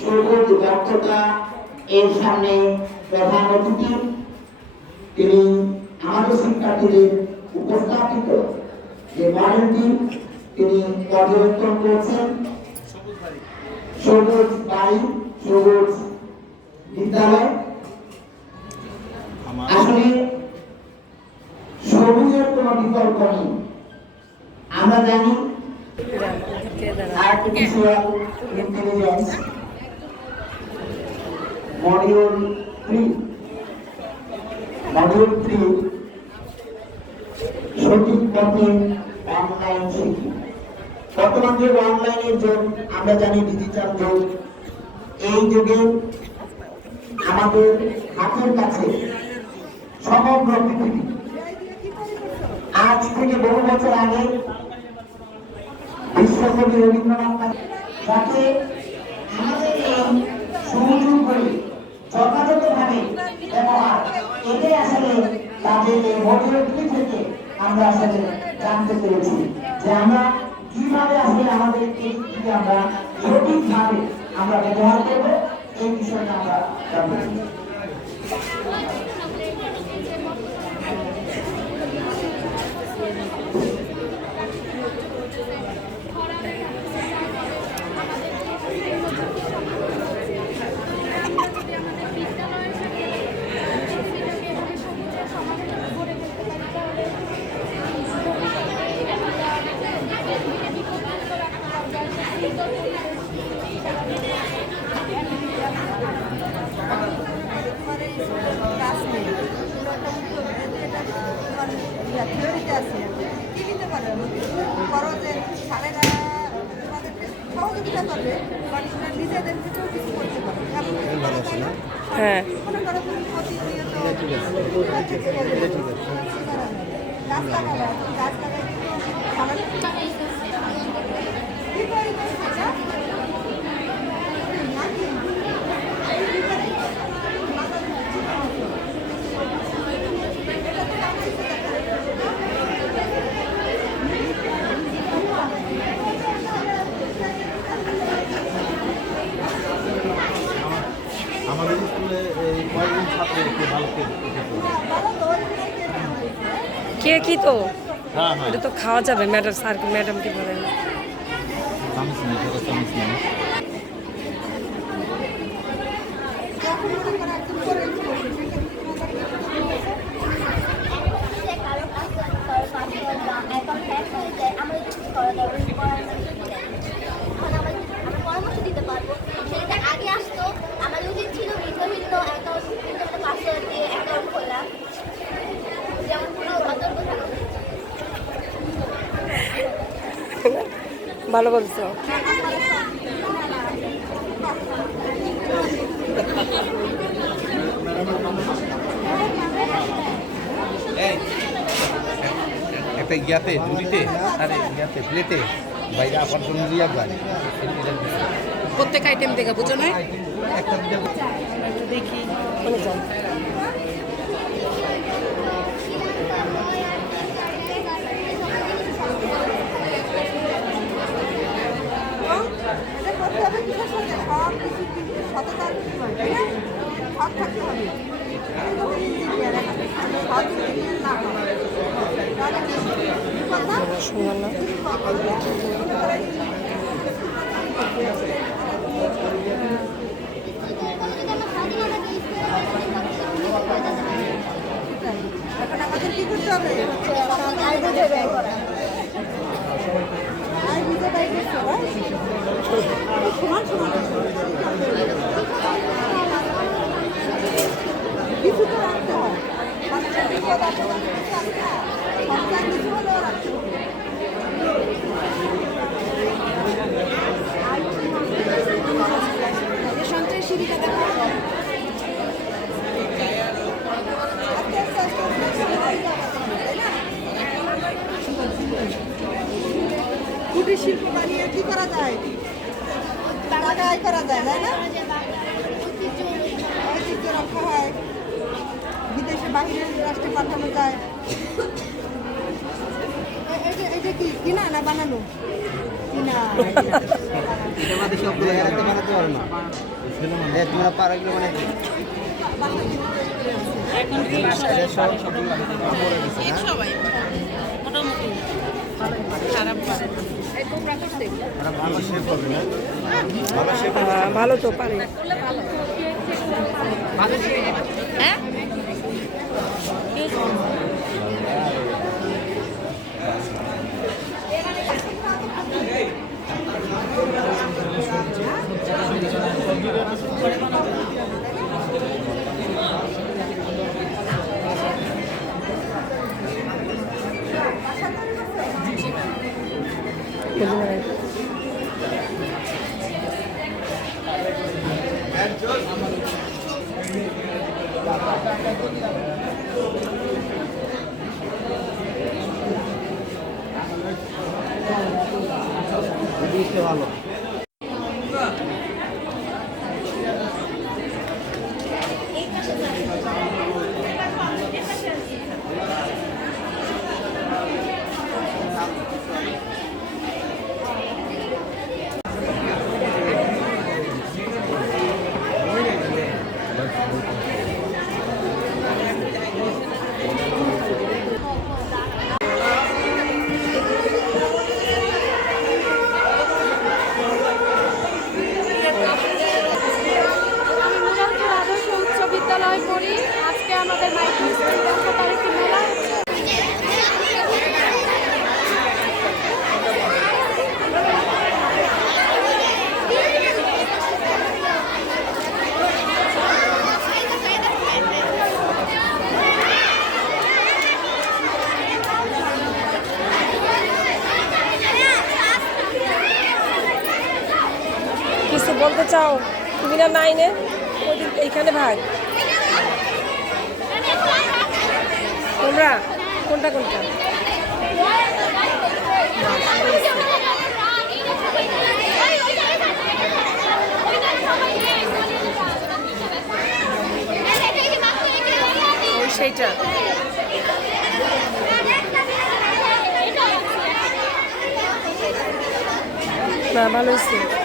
সবুজ বক্তৃতা এর সামনে প্রধান অতিথি তিনি আমাদের শিক্ষার্থীদের উপস্থাপিত যে মডেলটি তিনি পর্যবেক্ষণ করছেন। সবুজ বাড়ি, সবুজ বিদ্যালয়। আসলে সবুজের কোনো বিকল্প নেই। আমরা জানি আর্টিফিশিয়াল ইন্টেলিজেন্স মডিউল 3 সঠিক পথে অনলাইন শিক্ষা। বর্তমান যুগ অনলাইনের যুগ, আমরা জানি ডিজিটাল যুগ। এই যুগে আমাদের হাতের কাছে সমগ্র পৃথিবী। আজ থেকে বহু বছর আগে বিশ্বকবি রবীন্দ্রনাথ তাকে আমাদের এই সুযোগ করে যথাযথভাবে ব্যবহার, এটাই আসলে তাদের এই মডিউলটি থেকে আমরা আসলে জানতে পেরেছি যে আমরা কিভাবে আসলে আমাদের এই আমরা সঠিকভাবে আমরা ব্যবহার করব, এই বিষয়টা আমরা জানতে পারি। হ্যাঁ, আমাদের স্কুলে এই কয়েকজন ছাত্র ভালো কে কি তো হ্যাঁ এটা তো খাওয়া যাবে। ম্যাডাম স্যার ম্যাডামকে বলেন। পরামর্শ দিতে পারবো। সেটা আগে আসতো, আমার উচিত ছিল ভিন্ন ভিন্ন অ্যাকাউন্ট পাসওয়ার্ড দিয়ে অ্যাকাউন্ট খোলা, যেমন কোনো সতর্ক থাকা। ভালো বলছো। একটা ইয়াতে ঝুড়িতে আরে ইয়াতে প্লেটে বাইরে আপার জন্য দিয়া যায় প্রত্যেক আইটেম থেকে বুঝো না। একটা দেখি মানে যাও। সুন্দর না? এখন আমাদের কি করতে হবে? সমান সমান কিছু তো রাখতে হয়। কিছু হলেও রাখতে হবে। সন্ত্রাসীরা দেখা কুটির শিল্প বানিয়ে কি করা যায়? টাকা আয় করা যায়, তাই না? ঐতিহ্য রক্ষা হয়, বিদেশে বাহিরের রাষ্ট্রে পাঠানো যায়। এটা কি কিনা না বানানো? কিনা। এটা আমাদের সবগুলো এরাতে বানাতে পারো না তোমরা পারো এগুলো বানাইতে ভালো তো পারে। ভালো বিদ্যালয় পড়ি। আজকে আমাদের একটি মেলা হচ্ছে। কিছু বলতে চাও? তুমি না নাইনে এইখানে ভাগ, তোমরা কোনটা কোনটা? ওই সেইটা না ভালো হয়েছে।